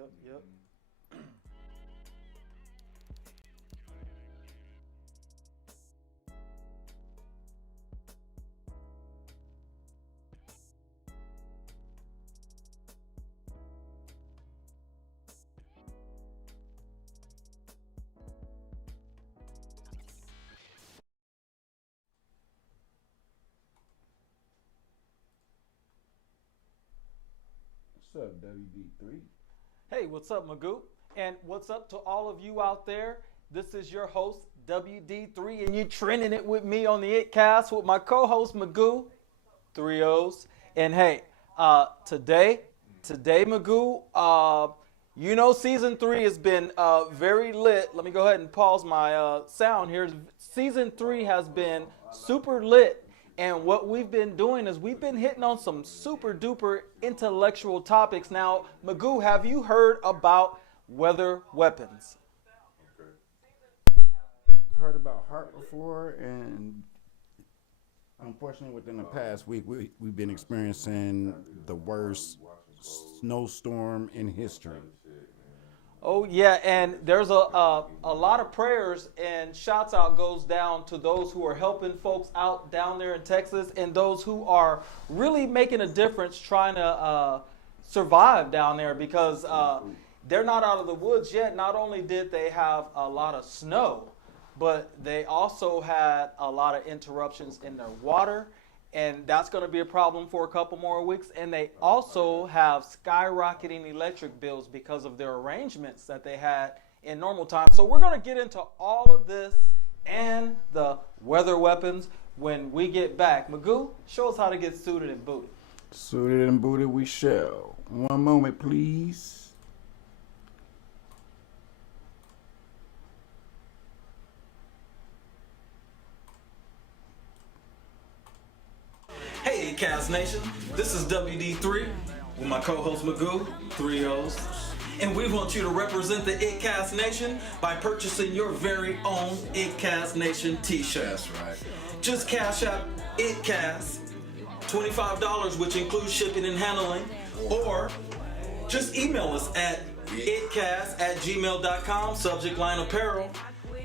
Yep. What's up, WD3? Hey, what's up, Magoo? And what's up to all of you out there? This is your host, WD3, and you're trending it with me on the Iittcast with my co-host, Magoo, 3 O's. And hey, today, Magoo, season 3 has been very lit. Let me go ahead and pause my sound here. Season 3 has been super lit. And what we've been doing is we've been hitting on some super duper intellectual topics. Now, Magoo, have you heard about weather weapons? I've heard about HARP before, and unfortunately, within the past week, we've been experiencing the worst snowstorm in history. Oh yeah, and there's a lot of prayers and shouts out goes down to those who are helping folks out down there in Texas and those who are really making a difference trying to survive down there because they're not out of the woods yet. Not only did they have a lot of snow, but they also had a lot of interruptions in their water. And that's going to be a problem for a couple more weeks. And they also have skyrocketing electric bills because of their arrangements that they had in normal times. So we're going to get into all of this and the weather weapons when we get back. Magoo, show us how to get suited and booted. Suited and booted we shall. One moment, please. Hey, Iittcast Nation. This is WD3 with my co-host Magoo, 3 O's. And we want you to represent the Iittcast Nation by purchasing your very own Iittcast Nation t-shirt. That's right. Just cash out Iittcast, $25, which includes shipping and handling, or just email us at iittcast@gmail.com, subject line apparel.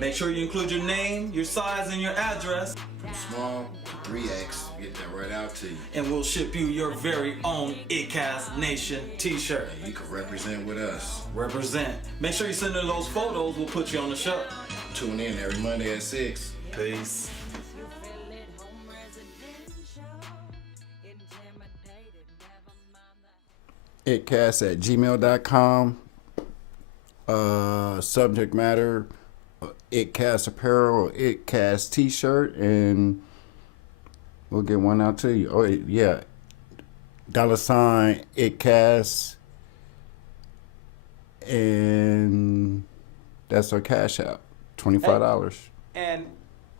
Make sure you include your name, your size, and your address. From small to 3X, get that right out to you. And we'll ship you your very own Iittcast Nation t-shirt. And you can represent with us. Represent. Make sure you send in those photos. We'll put you on the show. Tune in every Monday at 6. Peace. Iittcast@gmail.com. Subject matter, Iittcast apparel, Iittcast t-shirt, and we'll get one out to you. Oh yeah, $ Iittcast, and that's our cash out, $25. And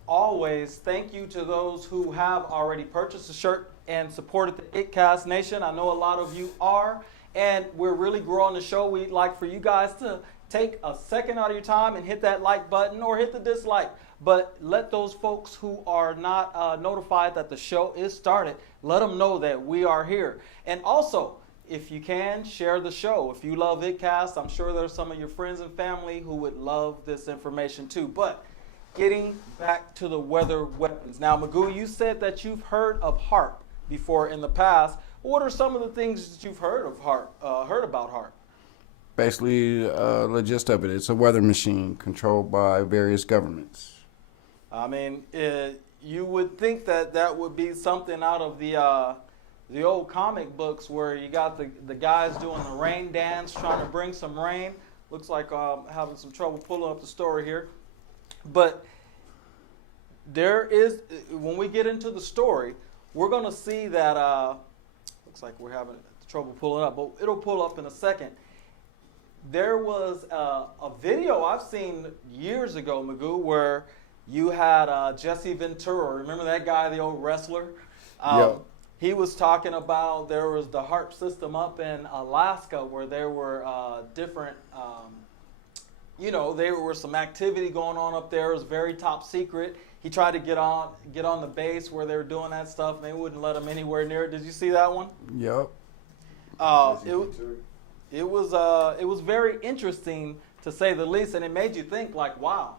always thank you to those who have already purchased a shirt and supported the Iittcast Nation. I know a lot of you are, and we're really growing the show. We'd like for you guys to take a second out of your time and hit that like button or hit the dislike. But let those folks who are not notified that the show is started, let them know that we are here. And also, if you can, share the show. If you love Iittcast, I'm sure there's some of your friends and family who would love this information too. But getting back to the weather weapons. Now, Magoo, you said that you've heard of HARP before in the past. What are some of the things that you've heard of HARP? Heard about HARP? Basically, the gist of it, it's a weather machine controlled by various governments. I mean, you would think that that would be something out of the old comic books where you got the guys doing the rain dance, trying to bring some rain. Looks like I'm having some trouble pulling up the story here. But there is, when we get into the story, we're going to see that, looks like we're having trouble pulling up, but it'll pull up in a second. There was a video I've seen years ago, Magoo, where you had Jesse Ventura. Remember that guy, the old wrestler? Yep. He was talking about there was the HARP system up in Alaska where there were different, there was some activity going on up there. It was very top secret. He tried to get on the base where they were doing that stuff, and they wouldn't let him anywhere near it. Did you see that one? Yep. It was very interesting to say the least, and it made you think like, wow,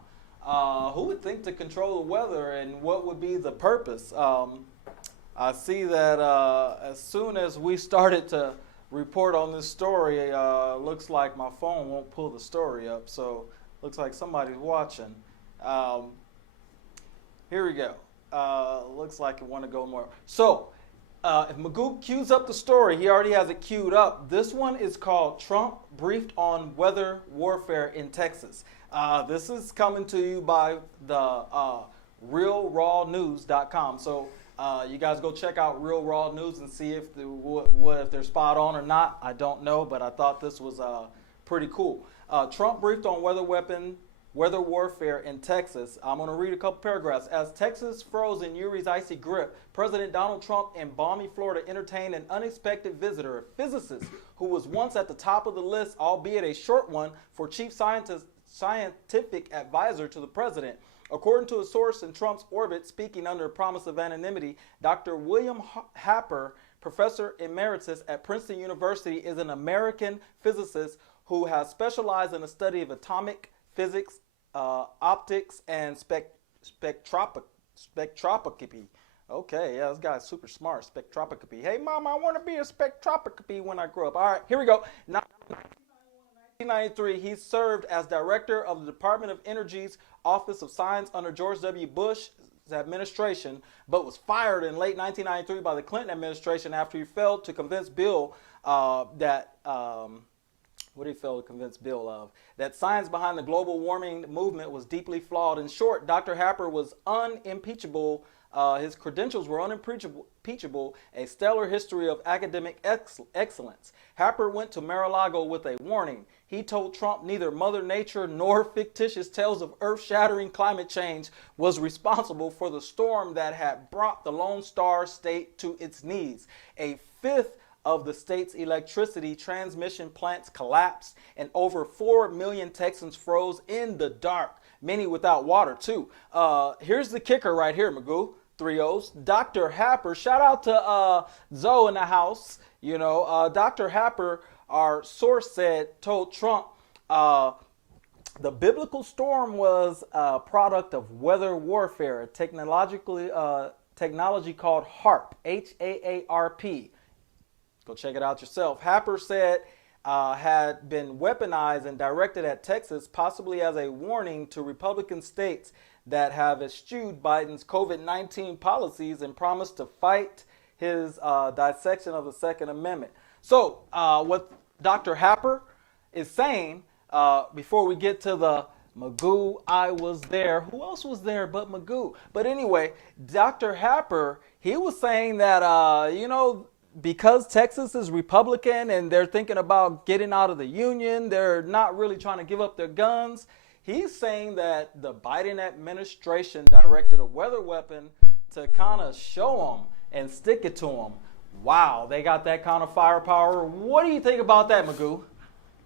who would think to control the weather, and what would be the purpose? I see that as soon as we started to report on this story, looks like my phone won't pull the story up, so looks like somebody's watching. Here we go. Looks like I want to go more. So, if Magoo cues up the story, he already has it queued up. This one is called Trump Briefed on Weather Warfare in Texas. This is coming to you by the realrawnews.com. So you guys go check out Real Raw News and see if if they're spot on or not. I don't know, but I thought this was pretty cool. Trump briefed on weather warfare in Texas. I'm going to read a couple paragraphs. As Texas froze in Uri's icy grip, President Donald Trump in balmy Florida entertained an unexpected visitor, a physicist who was once at the top of the list, albeit a short one, for chief scientific advisor to the president. According to a source in Trump's orbit, speaking under a promise of anonymity, Dr. William Happer, professor emeritus at Princeton University, is an American physicist who has specialized in the study of atomic physics, optics, and spectroscopy. Okay, yeah, this guy's super smart. Spectroscopy. Hey, Mom, I want to be a spectroscopy when I grow up. All right, here we go. Now, in 1993, he served as director of the Department of Energy's Office of Science under George W. Bush's administration, but was fired in late 1993 by the Clinton administration after he failed to convince Bill that science behind the global warming movement was deeply flawed. In short, Dr. Happer was unimpeachable. His credentials were unimpeachable, a stellar history of academic excellence. Happer went to Mar-a-Lago with a warning. He told Trump neither Mother Nature nor fictitious tales of earth-shattering climate change was responsible for the storm that had brought the Lone Star State to its knees. A fifth of the state's electricity transmission plants collapsed, and over 4 million Texans froze in the dark, many without water too. Here's the kicker right here, Magoo. 3 O's. Dr. Happer, shout out to Zoe in the house. You know, Dr. Happer, our source told Trump the biblical storm was a product of weather warfare, a technology called HAARP, HAARP. Go check it out yourself. Happer said had been weaponized and directed at Texas, possibly as a warning to Republican states that have eschewed Biden's COVID-19 policies and promised to fight his dissection of the Second Amendment. So what Dr. Happer is saying, before we get to the Magoo, I was there. Who else was there but Magoo? But anyway, Dr. Happer, he was saying that, because Texas is Republican and they're thinking about getting out of the union, they're not really trying to give up their guns. He's saying that the Biden administration directed a weather weapon to kind of show them and stick it to them. Wow, they got that kind of firepower. What do you think about that, Magoo?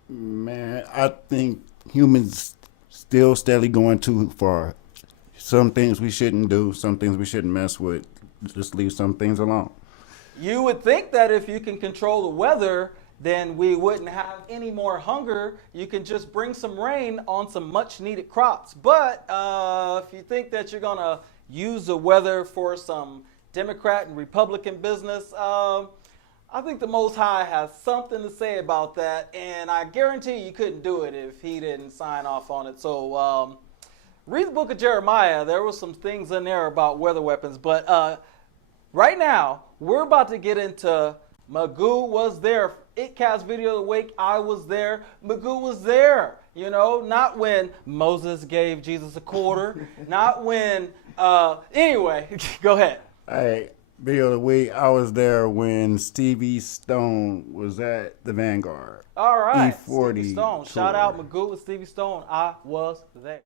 Man, I think humans still steadily going too far. Some things we shouldn't do, some things we shouldn't mess with. Just leave some things alone. You would think that if you can control the weather, then we wouldn't have any more hunger. You can just bring some rain on some much needed crops. But if you think that you're going to use the weather for some Democrat and Republican business, I think the Most High has something to say about that. And I guarantee you couldn't do it if he didn't sign off on it. So read the book of Jeremiah. There were some things in there about weather weapons. But right now, we're about to get into Magoo was there. Iittcast video of the week, I was there. Magoo was there. You know, not when Moses gave Jesus a quarter. Not when, anyway, go ahead. Hey, video of the week, I was there when Stevie Stone was at the Vanguard. All right, E40 Stevie Stone. tour. Shout out Magoo with Stevie Stone. I was there.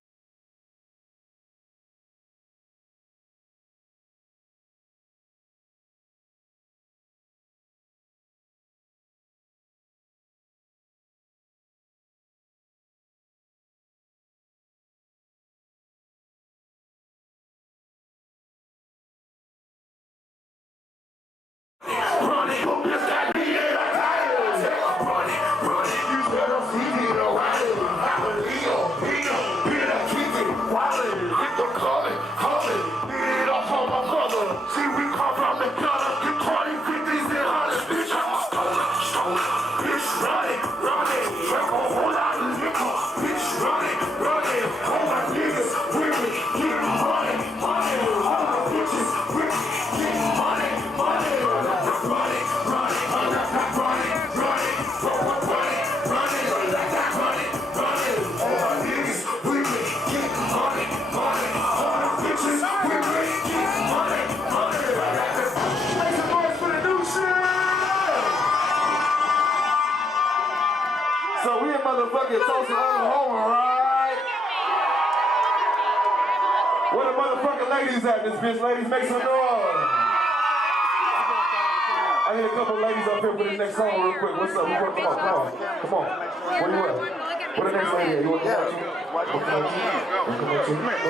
So we in motherfucking Tulsa, Oklahoma, right? Where the motherfucking ladies at this bitch? Ladies, make some noise. I need a couple ladies up here for this next song real quick. What's up? Come on. Come on. Where you at? Where the next lady at? You want to watch you?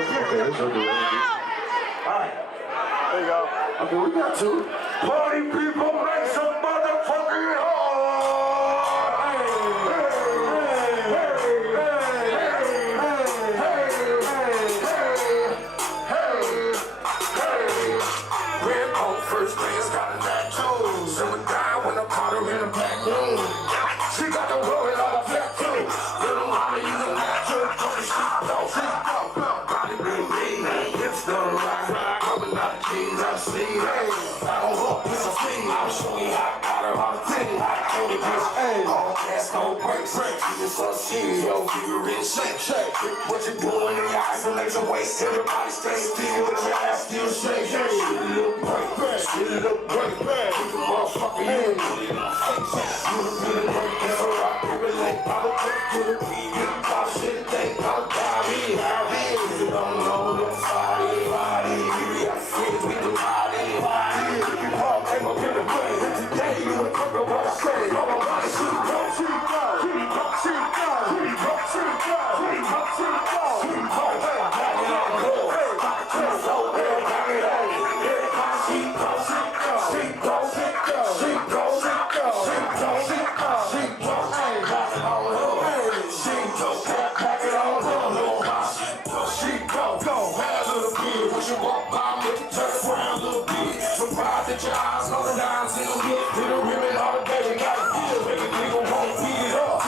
Okay, that's your dude. All right. There you go. Okay, we got two. Party people, make some motherfucking noise. First class got a that too. Summer guy when I caught her in a black room. She got the rolling on the flat too. Little mama using natural. Body bling bling. Hips done rock. Coming out the jeans I see. Hey, I don't hook piece of thing. I'll show you how I got her on the thing. I told her bitch, hey, all gas, no brakes. You so serious, yo, figure in shake. What you doing in your isolation waist? Everybody stay still with your ass still shake. Hey, look great. You look great, you the motherfucker, you put it in my face. You the really great, never rock, people like politics to the beat. You pop shit, they pop down here. You don't know the body. You got friends with the body. You all came up in the way. Today you would cover what I say. Oh my God, she go. Your eyes on the dime, see them get to the women all the day. You gotta feel, make a nigga wanna beat it up. I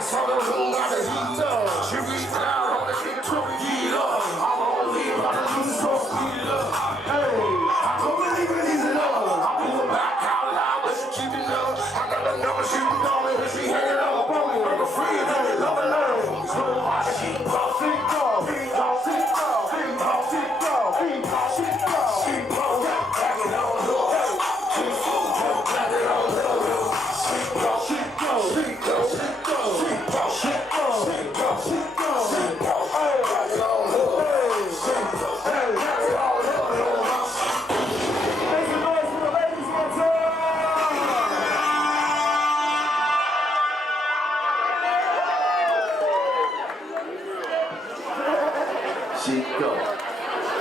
saw the room, got the heat up. She reached down on the nigga to the heat up. I'm on leave, I'm the loose, so speed it up. Hey, I don't believe it easy up. I'm moving back out loud, but she keep it up. I got the number, she was on it, and she hanging up on me. Like a friend, and they love it, love. So I keep puffing,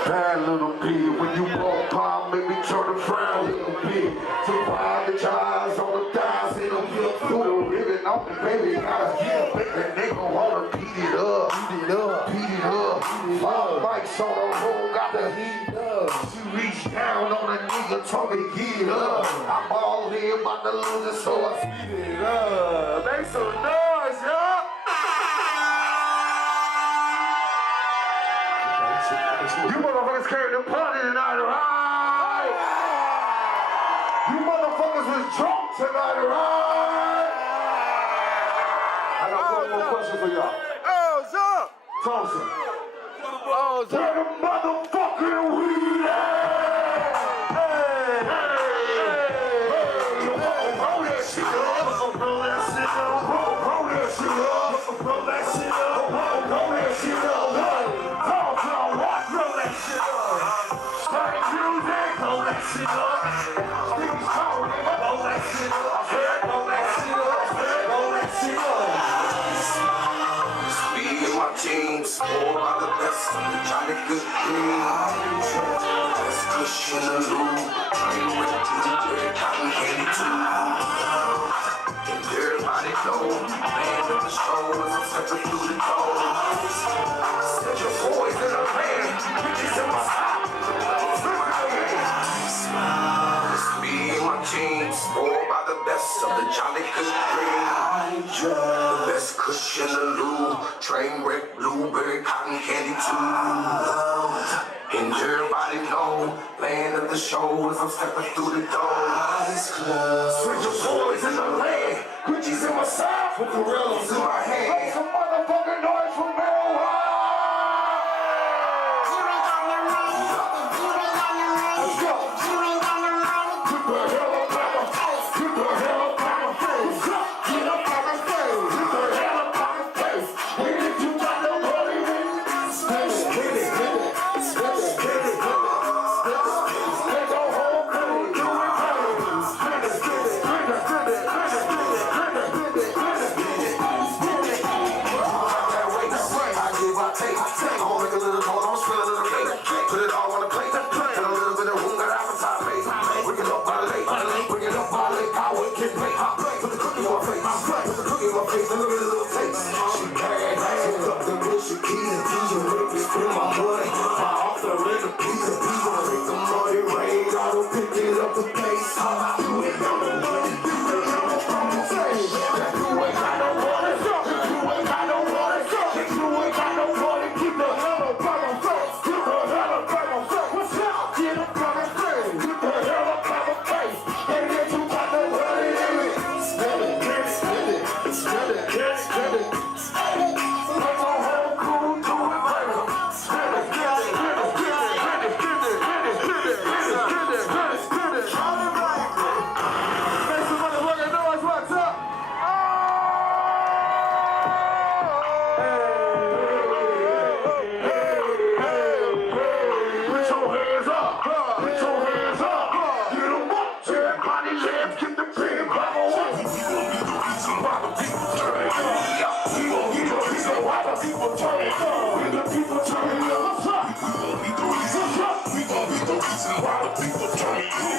bad little pig, when you walk palm, make me turn to frown, little pig. Survive the eyes on the thighs, and I'm here through the ribbon on the baby. Got a hip, and nigga wanna beat it up. My mic's on the road, got the heat up. She reached down on a nigga, told me heat up. I'm all here about to lose it, so I speed it up. Make some noise, y'all. You motherfuckers came to party tonight, right? You motherfuckers was drunk tonight, right? I got one more question for y'all. Tulsa. Where the motherfucking weed at? Roll that shit up. Roll that shit up. Roll that shit up. Roll that shit up. Roll that shit up. Roll that shit up. Start music. Roll that shit up. Things cold, nigga. Roll that shit up. Roll that shit up. Roll that shit up. Speed in my jeans, all by the best. I'm trying to good green. Best cushion and lube. Train with the cotton candy too. And everybody know, man of the show as I'm stepping through the door. Set your boys in a van, bitches in my style. Speed in my jeans, all by the best of the Jolly Good Green. The best cushion and lube, train wreck, blueberry, cotton candy too. And everybody know, land of the show as I'm stepping through the door. Switch your boys in the land, Gucci's in my side, with gorillas in my hand. Make some motherfucking noise for marijuana. Let's go. Put the hell up, mama. Put the hell up, mama. Get up. face, look at the little face. She bad, she up the bullshit keys and keys. You make me spend my money. My author in a piece of piece. I make the money rain. I don't pick it up the pace. You ain't got no money, you ain't got no problem. You ain't got no money, you ain't got no money. You ain't got no money, keep the hell up by my face. Keep the hell up by my face. What's up? Get up by my face. Keep the hell up by my face. And then you got no money in it. Spend it, get it, spend it. Spend it, get it, spend it. Make my whole crew do it better. Spend it, get it, get it, get it, get it, get it, get it, get it, get it, get it, get it. All right. Make some motherfucking noise. What's up? Put your hands up. Put your hands up. Get 'em up. Everybody hands, get the pin. Clap on. We gon' be the reason why the people turn it on. We gon' be the reason why the people turn it on. When the people turn it on, what's up? We gon' be the reason. We gon' be the reason why the people turn it on.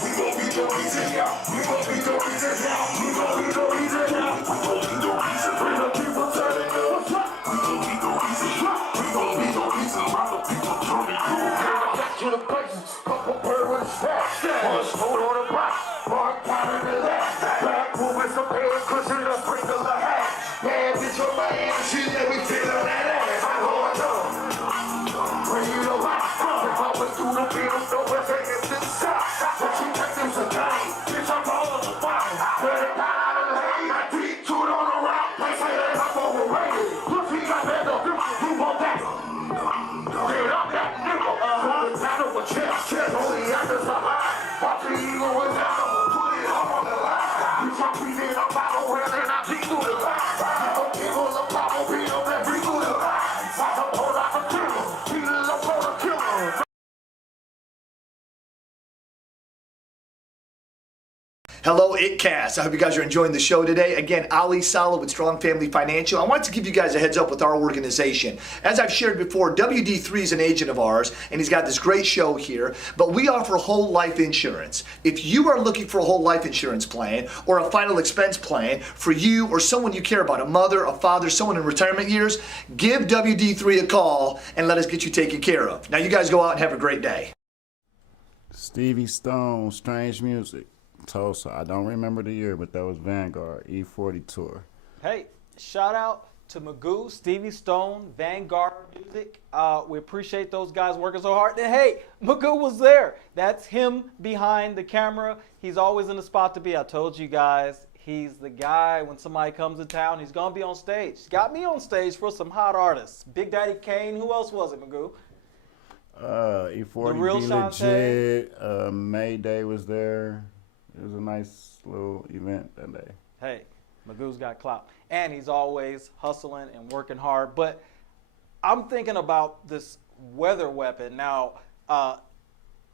We gon' be the reason. We gon' be the reason. We gon' be the reason. We gon' be the reason. When the people turn it on, what's up? We gon' be the reason. We gon' be the reason why the people turn it on. Back to the places, couple bird with a stack. One stone on the block, bar down in the left. Back with some pants, cushion, a sprinkle of hat. Man, bitch, your man, she let me feel on that ass. I'm going on. Bring you the rock. If I was through the field, no one's taking this shot. But you take them some time. Bitch, I'm all on the fire. Let it down out of the lane. I deep shoot on the rock. They say that I'm overrated. Look, he got that up. You want that? Get up that nigga. Hold it down over chest. Only after some high. Watch the eagle with that. Put it up on the line. You try to be in a bottle where then I beat through the line. Don't give us a problem, beat up and beat through the line. Watch them hold out the killer. Beat it up on the killer. Hello, Iittcast. I hope you guys are enjoying the show today. Again, Ali Saleh with Strong Family Financial. I wanted to give you guys a heads up with our organization. As I've shared before, WD3 is an agent of ours, and he's got this great show here, but we offer whole life insurance. If you are looking for a whole life insurance plan or a final expense plan for you or someone you care about, a mother, a father, someone in retirement years, give WD3 a call and let us get you taken care of. Now, you guys go out and have a great day. Stevie Stone, Strange Music, Tulsa. I don't remember the year, but that was Vanguard, E40 tour. Hey, shout out to Magoo, Stevie Stone, Vanguard Music. We appreciate those guys working so hard. And hey, Magoo was there. That's him behind the camera. He's always in the spot to be. I told you guys, he's the guy when somebody comes to town, he's going to be on stage. He's got me on stage for some hot artists. Big Daddy Kane. Who else was it, Magoo? E40 The Real Be Legit. Mayday was there. It was a nice little event that day. Hey, Magoo's got clout. And he's always hustling and working hard. But I'm thinking about this weather weapon. Now,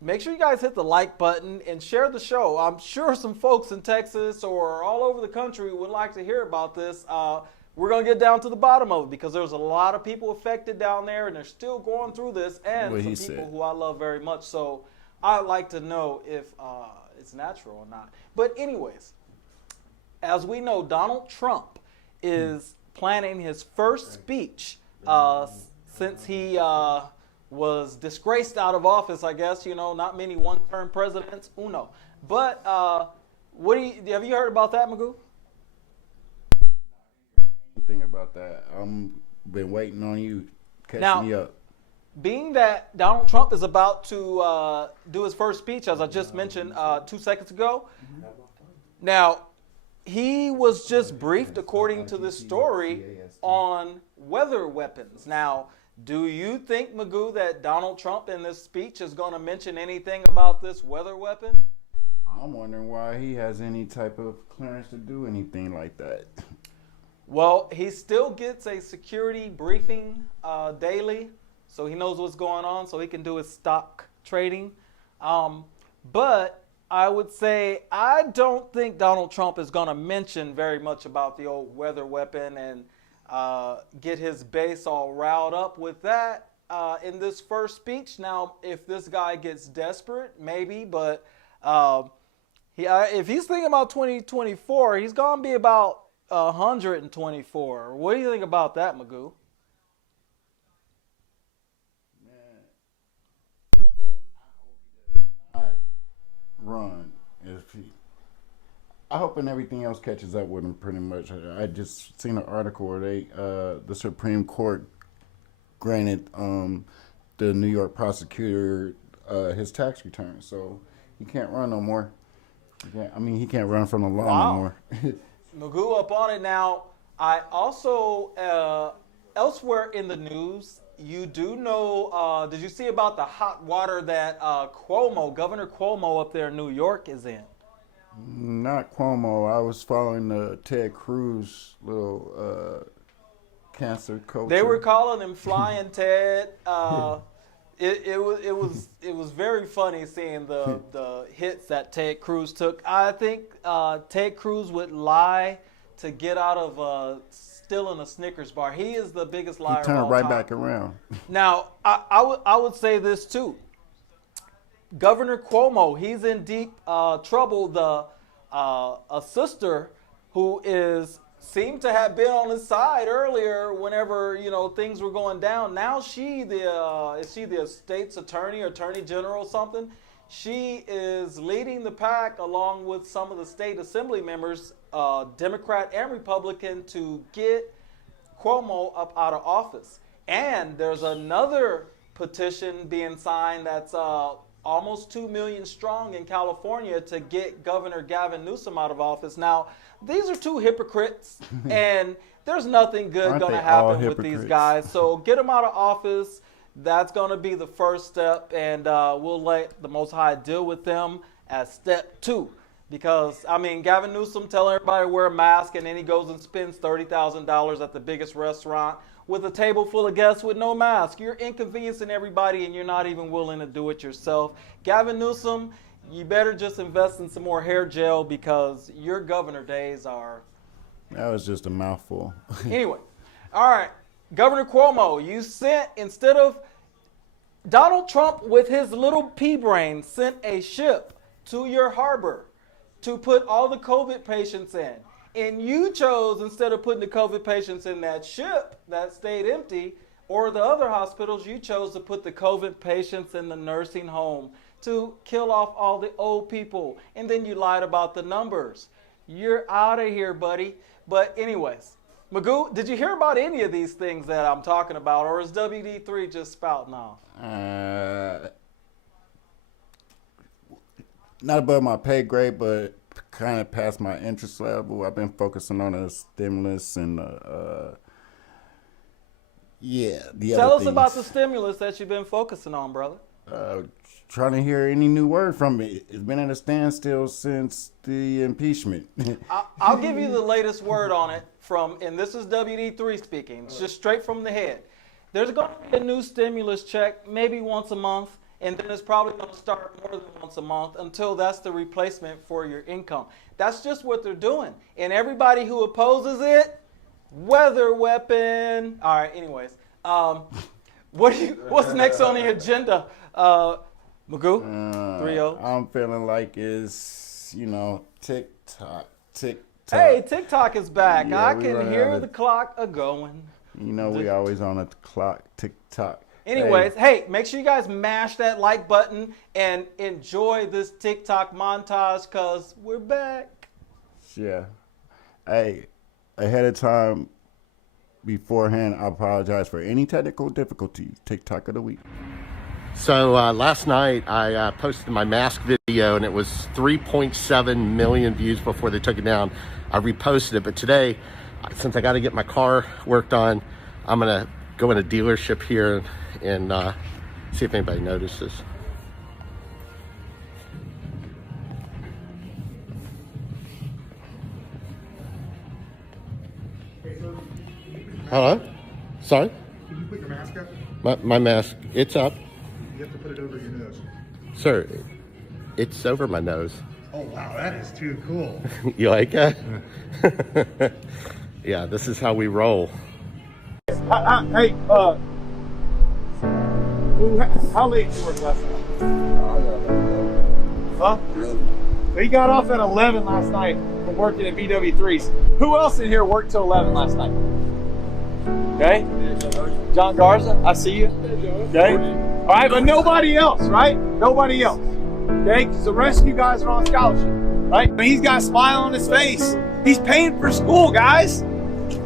make sure you guys hit the like button and share the show. I'm sure some folks in Texas or all over the country would like to hear about this. We're going to get down to the bottom of it because there's a lot of people affected down there and they're still going through this, and some people who I love very much. So I'd like to know if it's natural or not. But anyways, as we know, Donald Trump is planning his first speech since he was disgraced out of office, I guess. You know, not many one-term presidents, uno. But have you heard about that, Magoo? Thing about that. Been waiting on you catch me up. Being that Donald Trump is about to do his first speech, as I just mentioned 2 seconds ago. Now, he was just briefed, according to this story, on weather weapons. Now, do you think, Magoo, that Donald Trump in this speech is going to mention anything about this weather weapon? I'm wondering why he has any type of clearance to do anything like that. Well, he still gets a security briefing daily, so he knows what's going on, so he can do his stock trading. But I would say I don't think Donald Trump is going to mention very much about the old weather weapon and get his base all riled up with that in this first speech. Now, if this guy gets desperate, maybe, but if he's thinking about 2024, he's going to be about 124. What do you think about that, Magoo? Run if he. I hope and everything else catches up with him pretty much. I just seen an article where the Supreme Court granted the New York prosecutor his tax return, so he can't run no more. He can't run from the law no more. Magoo up on it now. I also elsewhere in the news, you do know. Did you see about the hot water that Governor Cuomo up there in New York is in? Not Cuomo. I was following the Ted Cruz little cancer culture. They were calling him Flying Ted. It was very funny seeing the hits that Ted Cruz took. I think Ted Cruz would lie to get out of stealing a Snickers bar. He is the biggest liar. He turned of all right time. back around. Now I would say this too. Governor Cuomo, he's in deep trouble. A sister who seemed to have been on his side earlier whenever things were going down. Now is she the state's attorney general or something? She is leading the pack along with some of the state assembly members, Democrat and Republican, to get Cuomo up out of office. And there's another petition being signed that's almost 2 million strong in California to get Governor Gavin Newsom out of office. Now, these are two hypocrites, and there's nothing good going to happen with these guys. So get them out of office. That's going to be the first step, and we'll let the Most High deal with them as step 2. Because, Gavin Newsom telling everybody to wear a mask, and then he goes and spends $30,000 at the biggest restaurant with a table full of guests with no mask. You're inconveniencing everybody, and you're not even willing to do it yourself. Gavin Newsom, you better just invest in some more hair gel because your governor days are... That was just a mouthful. Anyway, all right. Governor Cuomo, you sent, instead of... Donald Trump, with his little pea brain, sent a ship to your harbor to put all the COVID patients in. And you chose, instead of putting the COVID patients in that ship that stayed empty, or the other hospitals, you chose to put the COVID patients in the nursing home to kill off all the old people. And then you lied about the numbers. You're out of here, buddy. But anyways, Magoo, did you hear about any of these things that I'm talking about, or is WD3 just spouting off? Not above my pay grade, but kind of past my interest level. I've been focusing on the stimulus and Tell us about the stimulus that you've been focusing on, brother. Trying to hear any new word from it. It's been at a standstill since the impeachment. I'll give you the latest word on it and this is WD3 speaking. It's just straight from the head. There's going to be a new stimulus check, maybe once a month. And then it's probably going to start more than once a month until that's the replacement for your income. That's just what they're doing. And everybody who opposes it, weather weapon. All right, anyways. What's next on the agenda? Magoo? 3-0. I'm feeling like it's, TikTok. Hey, TikTok is back. Yeah, I can hear the clock a-going. We always on a clock, TikTok. Anyways, hey, make sure you guys mash that like button and enjoy this TikTok montage because we're back. Yeah. Hey, ahead of time, beforehand, I apologize for any technical difficulties. TikTok of the week. So last night I posted my mask video and it was 3.7 million views before they took it down. I reposted it, but today, since I got to get my car worked on, I'm going to go in a dealership here and see if anybody notices. Hello? Sorry? Can you put your mask up? My mask, it's up. You have to put it over your nose. Sir, it's over my nose. Oh, wow, that is too cool. You like that? Yeah, this is how we roll. Hey, how late you work last night? Huh? So he got off at 11 last night from working at BW3s. Who else in here worked till 11 last night? Okay. John Garza, I see you. Okay. All right, but nobody else, right? Nobody else. Okay, because the rest of you guys are on scholarship, right? But he's got a smile on his face. He's paying for school, guys,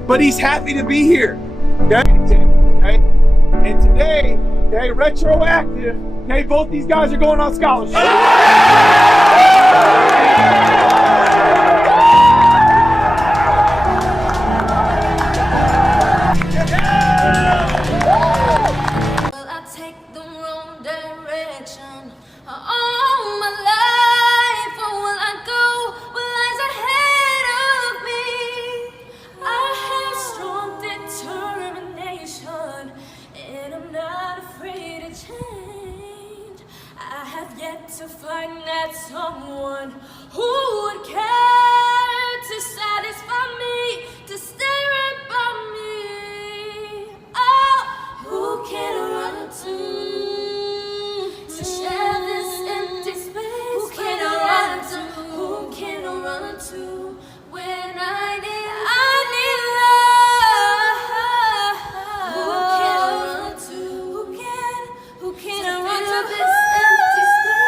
but he's happy to be here. Okay. Okay. And today, okay, retroactive. Okay, both these guys are going on scholarship. To find that someone who would care to satisfy me, to stay right by me. Oh, who can I run to share this empty space? Who can I run to? Who can I run to when I need love? Who can I run to? Who can I run to this empty space?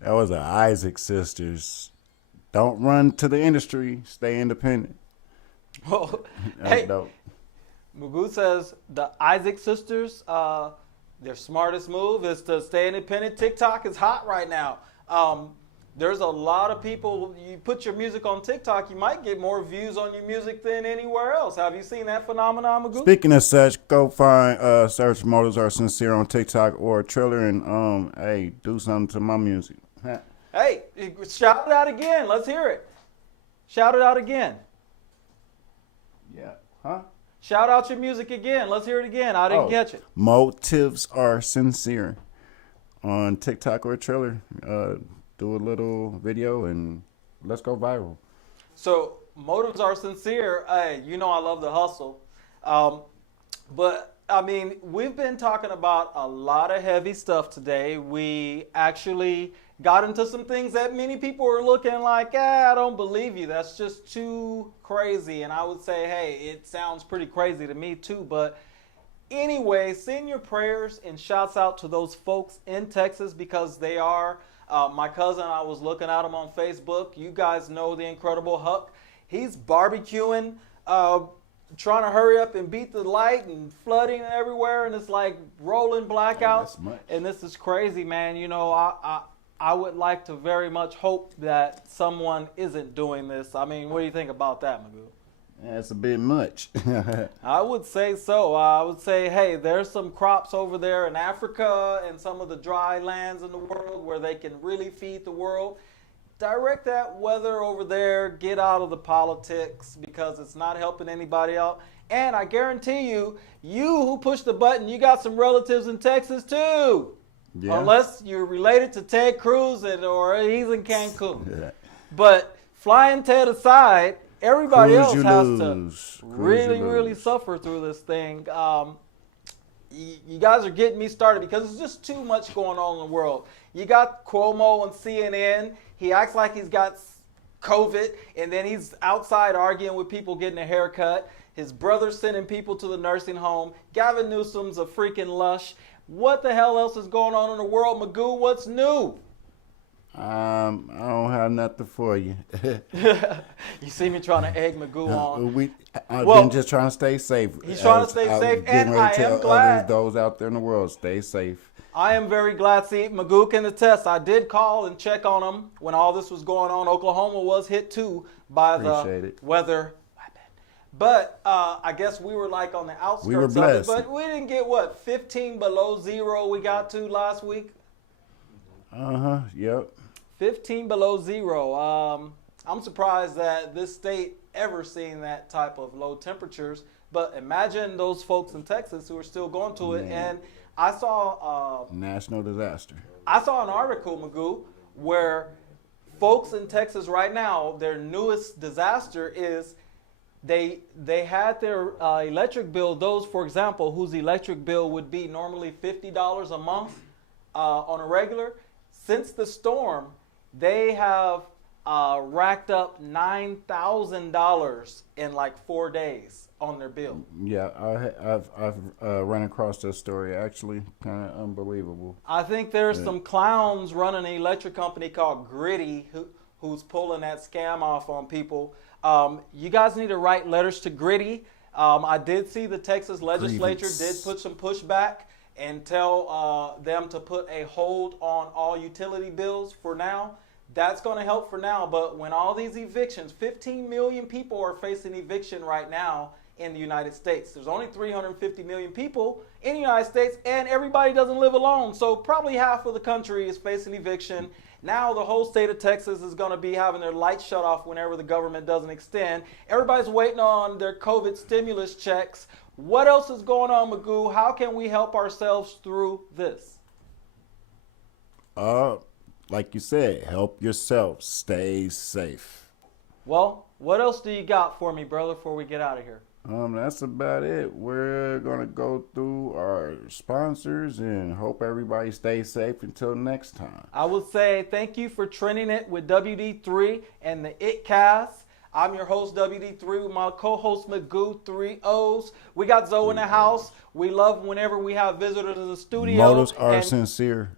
That was the Isaac sisters. Don't run to the industry. Stay independent. Well, That's hey, dope. Magoo says the Isaac sisters, their smartest move is to stay independent. TikTok is hot right now. There's a lot of people, you put your music on TikTok, you might get more views on your music than anywhere else. Have you seen that phenomenon, Magoo? Speaking of such, go find Search Motives Are Sincere on TikTok or Triller and hey, do something to my music. Hey, shout it out again. Let's hear it. Shout it out again. Yeah. Huh? Shout out your music again. Let's hear it again. I didn't catch it. Motives Are Sincere on TikTok or Triller. Do a little video and let's go viral. So motives are sincere. Hey, you know I love the hustle. But I mean, we've been talking about a lot of heavy stuff today. We actually got into some things that many people are looking like, I don't believe you. That's just too crazy. And I would say, hey, it sounds pretty crazy to me too. But anyway, send your prayers and shouts out to those folks in Texas because they are. My cousin, I was looking at him on Facebook. You guys know the Incredible Huck. He's barbecuing, trying to hurry up and beat the light and flooding everywhere, and it's like rolling blackouts. And this is crazy, man. You know, I would like to very much hope that someone isn't doing this. I mean, what do you think about that, Magoo? That's a bit much. I would say so. I would say, hey, there's some crops over there in Africa and some of the dry lands in the world where they can really feed the world. Direct that weather over there. Get out of the politics because it's not helping anybody out. And I guarantee you, you who pushed the button, you got some relatives in Texas too. Yeah. Unless you're related to Ted Cruz or he's in Cancun. Yeah. But flying Ted aside, everybody else has to really suffer through this thing. You guys are getting me started because there's just too much going on in the world. You got Cuomo on CNN. He acts like he's got COVID, and then he's outside arguing with people getting a haircut. His brother's sending people to the nursing home. Gavin Newsom's a freaking lush. What the hell else is going on in the world, Magoo? What's new? I don't have nothing for you. You see me trying to egg Magoo on. I've been just trying to stay safe. He's trying to stay safe, and I am glad. Those out there in the world, stay safe. I am very glad. See, Magoo can attest. I did call and check on him when all this was going on. Oklahoma was hit too by the weather. But I guess we were like on the outskirts of it. But we didn't get, 15 below zero we got to last week? Yep. 15 below zero. I'm surprised that this state ever seen that type of low temperatures. But imagine those folks in Texas who are still going to it. And I saw... national disaster. I saw an article, Magoo, where folks in Texas right now, their newest disaster is they had their electric bill, those, for example, whose electric bill would be normally $50 a month on a regular. Since the storm, they have racked up $9,000 in like 4 days on their bill. Yeah, I've run across this story. Actually, kind of unbelievable. I think there's some clowns running an electric company called Gritty who's pulling that scam off on people. You guys need to write letters to Gritty. I did see the Texas legislature did put some pushback and tell them to put a hold on all utility bills for now. That's going to help for now, but when all these evictions, 15 million people are facing eviction right now in the United States. There's only 350 million people in the United States, and everybody doesn't live alone, so probably half of the country is facing eviction. Now the whole state of Texas is going to be having their lights shut off whenever the government doesn't extend. Everybody's waiting on their COVID stimulus checks. What else is going on, Magoo? How can we help ourselves through this? Like you said, help yourself. Stay safe. Well, what else do you got for me, brother, before we get out of here? That's about it. We're going to go through our sponsors and hope everybody stays safe until next time. I would say thank you for trending it with WD3 and the Iittcast. I'm your host, WD3, with my co-host, Magoo, 3 O's. We got Zoe in the house. We love whenever we have visitors in the studio. Motives are sincere.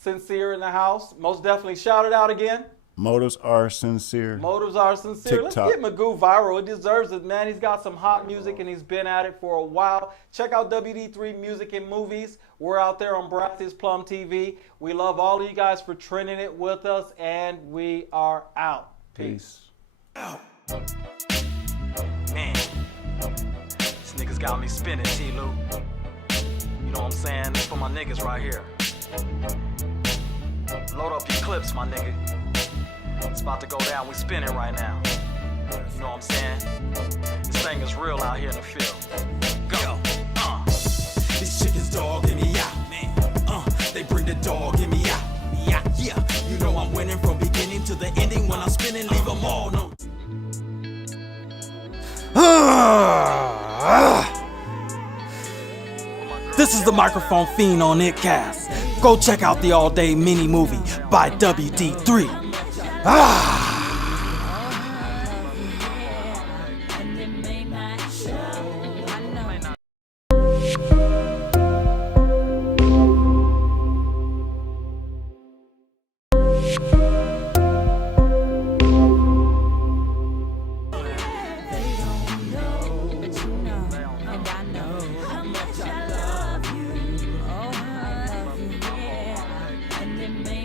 Sincere in the house. Most definitely. Shout it out again. Motives are sincere. Motives are sincere. TikTok. Let's get Magoo viral. It deserves it, man. He's got some hot music and he's been at it for a while. Check out WD3 Music and Movies. We're out there on Brathia's Plum TV. We love all of you guys for trending it with us, and we are out. Peace. Man, this niggas got me spinning, T-Lou. You know what I'm saying? This for my niggas right here. Load up your clips, my nigga. It's about to go down. We spinning right now. You know what I'm saying? This thing is real out here in the field. Go. These chickens dogging me out, man. They bring the dog in me out. Yeah. You know I'm winning from beginning to the ending. When I'm spinning, leave them all no. This is the Microphone Fiend on Iittcast. Go check out the all-day mini movie by WD3. And it may